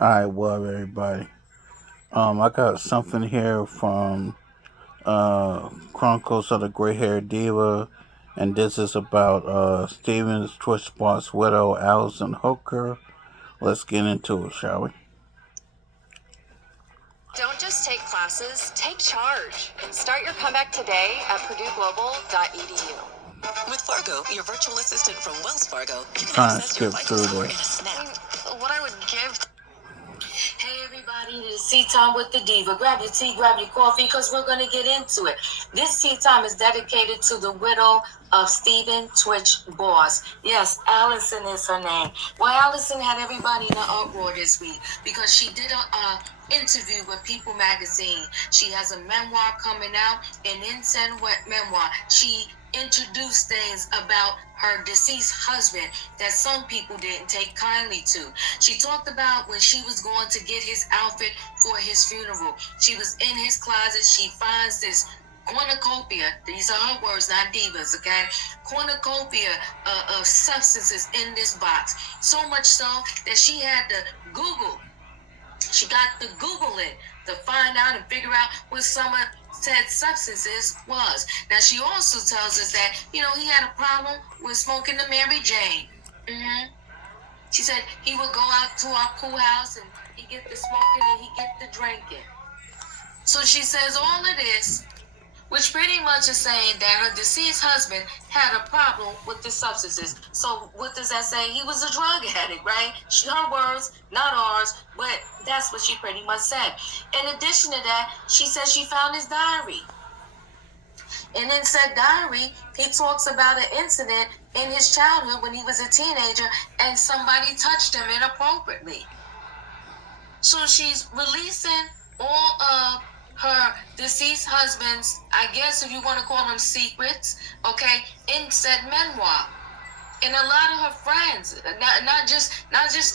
Alright, well, everybody. I got something here from Chronicles of the Gray Haired Diva, and this is about Steven's Twitch boss widow, Allison Holker. Let's get into it, shall we? Don't just take classes, take charge. Start your comeback today at purdueglobal.edu. With Fargo, your virtual assistant from Wells Fargo, you can Trying to access your skip vital through score in a this. snap. What I would give. Hey everybody, this is Tea Time with the Diva. Grab your tea, grab your coffee, because we're going to get into it. This tea time is dedicated to the widow of Stephen Twitch Boss. Yes, Allison is her name. Well, Allison had everybody in an uproar this week because she did a interview with People Magazine. She has a memoir coming out, an insane memoir. She introduced things about her deceased husband that some people didn't take kindly to. She talked about when she was going to get his outfit for his funeral. She was in his closet. She finds this cornucopia. These are her words, not divas, okay? Cornucopia of substances in this box. So much so that she had to Google. She got to Google it to find out and figure out what some of said substances was. Now, she also tells us that, he had a problem with smoking the Mary Jane. She said he would go out to our pool house and he get the smoking and he get the drinking. So she says all of this, which pretty much is saying that her deceased husband had a problem with the substances. So what does that say? He was a drug addict, right? Her words, not ours, but that's what she pretty much said. In addition to that, she says she found his diary. And in said diary, he talks about an incident in his childhood when he was a teenager and somebody touched him inappropriately. So she's releasing all of her deceased husband's, I guess if you want to call them secrets, okay, in said memoir. And a lot of her friends, not just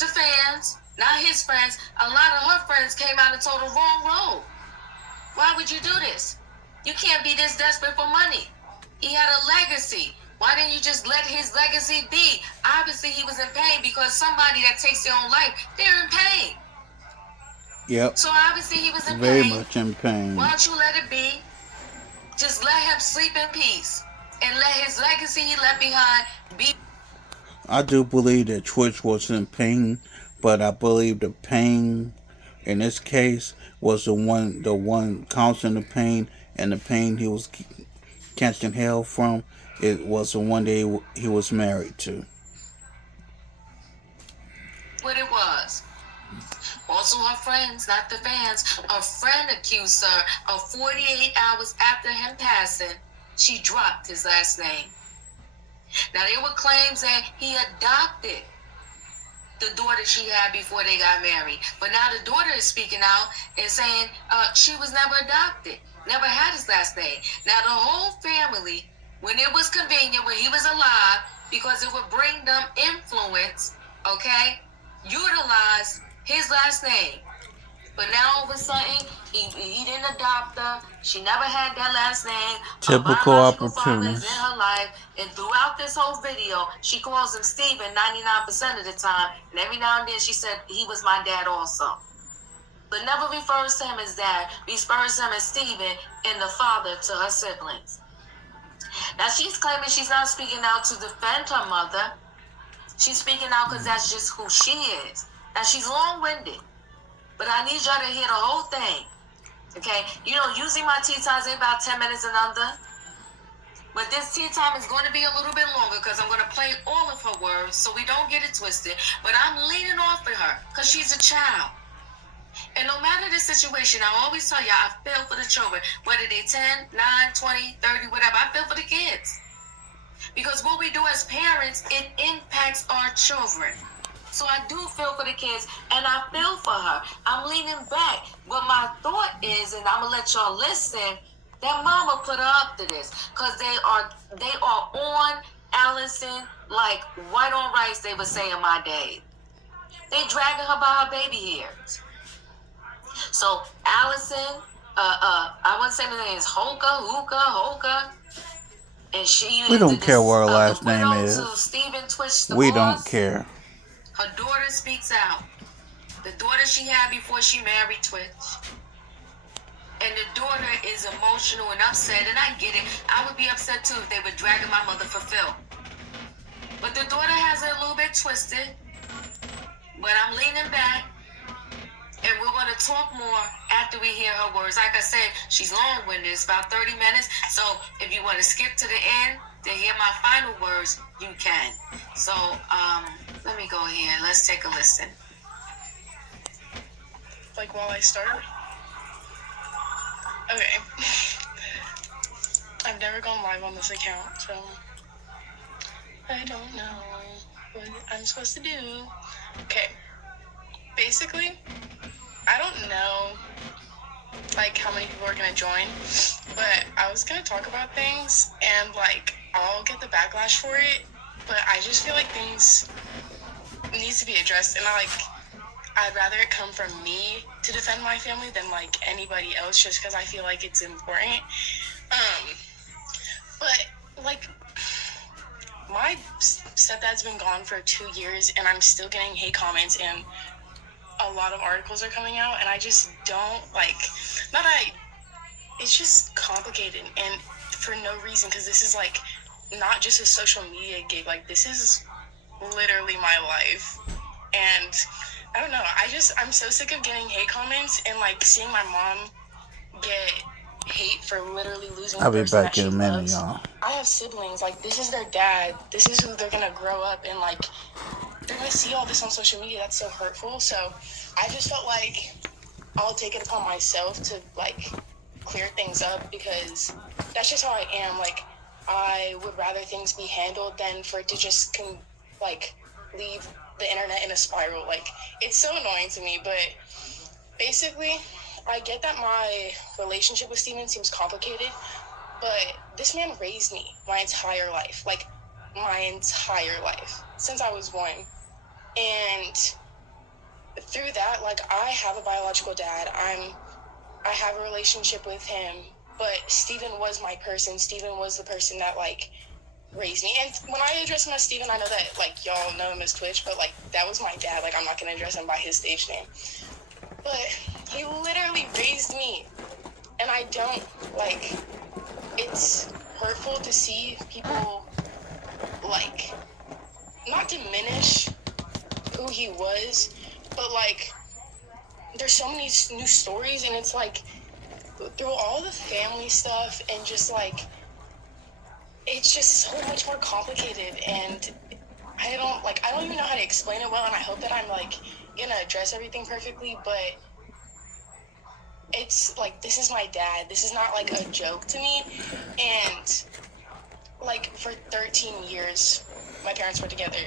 the fans, not his friends, a lot of her friends came out and told her wrong road. Why would you do this? You can't be this desperate for money. He had a legacy. Why didn't you just let his legacy be? Obviously, he was in pain because somebody that takes their own life, they're in pain. Yep. So obviously he was in Very pain. much in pain. Why don't you let it be? Just let him sleep in peace. And let his legacy he left behind be. I do believe that Twitch was in pain, but I believe the pain in this case was the one causing the pain, and the pain he was catching hell from, it was the one that he was married to. What it was. Also, her friends, not the fans, a friend accused her of 48 hours after him passing, she dropped his last name. Now, there were claims that he adopted the daughter she had before they got married. But now the daughter is speaking out and saying she was never adopted, never had his last name. Now, the whole family, when it was convenient, when he was alive, because it would bring them influence, okay, utilize his last name. But now all of a sudden, he didn't adopt her. She never had that last name. Her Typical biological father is in opportunist. her life. And throughout this whole video, she calls him Steven 99% of the time. And every now and then she said, he was my dad also. But never refers to him as dad. Refers to him as Steven and the father to her siblings. Now she's claiming she's not speaking out to defend her mother. She's speaking out because that's just who she is. Now she's long-winded. But I need y'all to hear the whole thing. Okay? Usually my tea times ain't about 10 minutes and under. But this tea time is going to be a little bit longer because I'm going to play all of her words so we don't get it twisted. But I'm leaning off of her because she's a child. And no matter the situation, I always tell you, I feel for the children. Whether they're 10, 9, 20, 30, whatever. I feel for the kids. Because what we do as parents, it impacts our children. So I do feel for the kids, and I feel for her. I'm leaning back. But my thought is, and I'm going to let y'all listen, that mama put her up to this. Because they are on Allison like white on rice, they would say in my day. They dragging her by her baby hairs. So Allison, I want to say the name is Holker. And she We don't is care what her the last name widow is. to Stephen Twitch the We boss. don't care. Her daughter speaks out. The daughter she had before she married Twitch. And the daughter is emotional and upset, and I get it. I would be upset too if they were dragging my mother for Phil. But the daughter has it a little bit twisted. But I'm leaning back, and we're going to talk more after we hear her words. Like I said, she's long-winded. It's about 30 minutes. So if you want to skip to the end to hear my final words, you can. So let me go here. Let's take a listen. Like while I start? Okay. I've never gone live on this account, so I don't know what I'm supposed to do. Okay. Basically, I don't know like how many people are gonna join, but I was gonna talk about things and like I'll get the backlash for it, but I just feel like things needs to be addressed, and I'd rather it come from me to defend my family than like anybody else, just because I feel like it's important. But like my stepdad's been gone for 2 years and I'm still getting hate comments and a lot of articles are coming out, and I just don't like, it's just complicated and for no reason, because this is like not just a social media gig, like this is literally my life. And I don't know, I'm so sick of getting hate comments and like seeing my mom get hate for literally losing the I'll be person back that in she a minute, loves. y'all. I have siblings, like this is their dad, this is who they're gonna grow up, and like they're gonna see all this on social media. That's so hurtful. So I just felt like I'll take it upon myself to like clear things up, because that's just how I am. Like I would rather things be handled than for it to just leave the internet in a spiral. Like it's so annoying to me, but basically I get that my relationship with Steven seems complicated, but this man raised me my entire life, like my entire life since I was 1. And through that, like I have a biological dad. I have a relationship with him, but Steven was my person. Steven was the person that like raised me. And when I address him as Steven, I know that like y'all know him as Twitch, but like that was my dad. Like I'm not gonna address him by his stage name. But he literally raised me. And I don't like, it's hurtful to see people like not diminish who he was, but like there's so many new stories, and it's like through all the family stuff and just like it's just so much more complicated, and I don't even know how to explain it well, and I hope that I'm like gonna address everything perfectly, but it's like this is my dad. This is not like a joke to me. And like for 13 years my parents were together,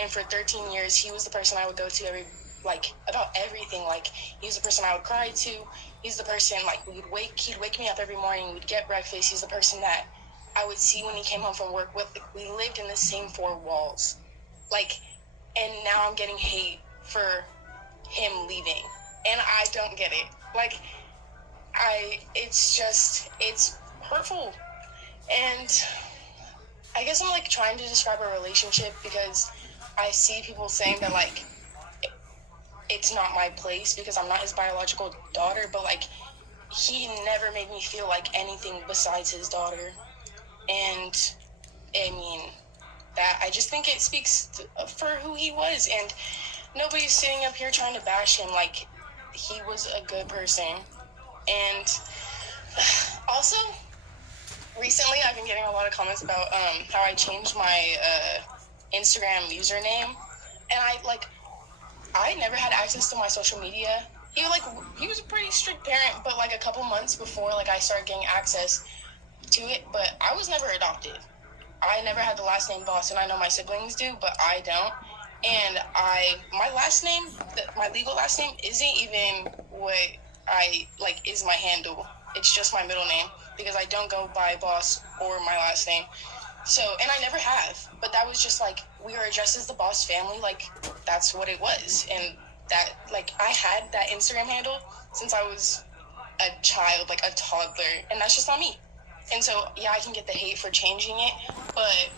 and for 13 years he was the person I would go to about everything. Like he was the person I would cry to. He's the person like he'd wake me up every morning, we'd get breakfast. He's the person that I would see when he came home from work with. We lived in the same 4 walls, like, and now I'm getting hate for him leaving, and I don't get it. Like it's hurtful. And I guess I'm like trying to describe a relationship, because I see people saying that like it's not my place because I'm not his biological daughter, but like he never made me feel like anything besides his daughter. And I mean, that I just think it speaks for who he was, and nobody's sitting up here trying to bash him. Like he was a good person. And also recently I've been getting a lot of comments about how I changed my Instagram username, and I never had access to my social media. He was a pretty strict parent, but like a couple months before like I started getting access to it, but I was never adopted. I never had the last name Boss, and I know my siblings do, but I don't. And my last name, my legal last name isn't even what I like is my handle. It's just my middle name, because I don't go by Boss or my last name. So, and I never have, but that was just like, we were addressed as the Boss family, like that's what it was. And that, like, I had that Instagram handle since I was a child, like a toddler, and that's just not me. And so, yeah, I can get the hate for changing it, but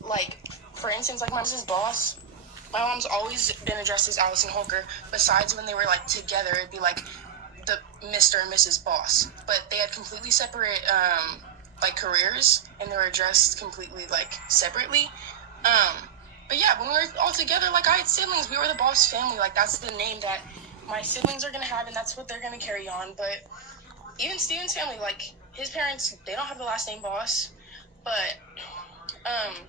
like, for instance, like my Boss, my mom's always been addressed as Allison Holker. Besides when they were like together, it'd be like the Mr. and Mrs. Boss. But they had completely separate like careers, and they were addressed completely like separately. But yeah, when we were all together, like I had siblings, we were the Boss family. Like that's the name that my siblings are gonna have, and that's what they're gonna carry on. But even Steven's family, like his parents, they don't have the last name Boss. But Ooh,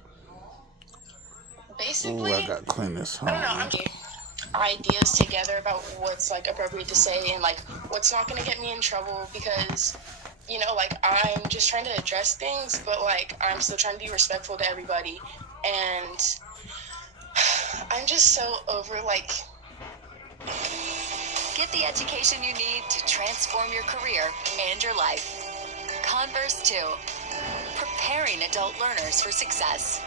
I basically, gotta clean this I don't know. home. Ideas together about what's like appropriate to say and like what's not gonna get me in trouble, because like I'm just trying to address things, but like I'm still trying to be respectful to everybody, and I'm just so over like. Get the education you need to transform your career and your life. Converse 2. Preparing adult learners for success.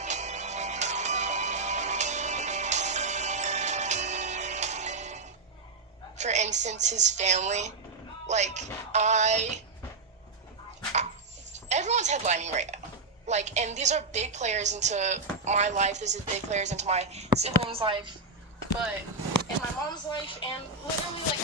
For instance, his family, like everyone's headlining right now. Like, and these are big players into my life. This is big players into my siblings' life, but in my mom's life, and literally, like,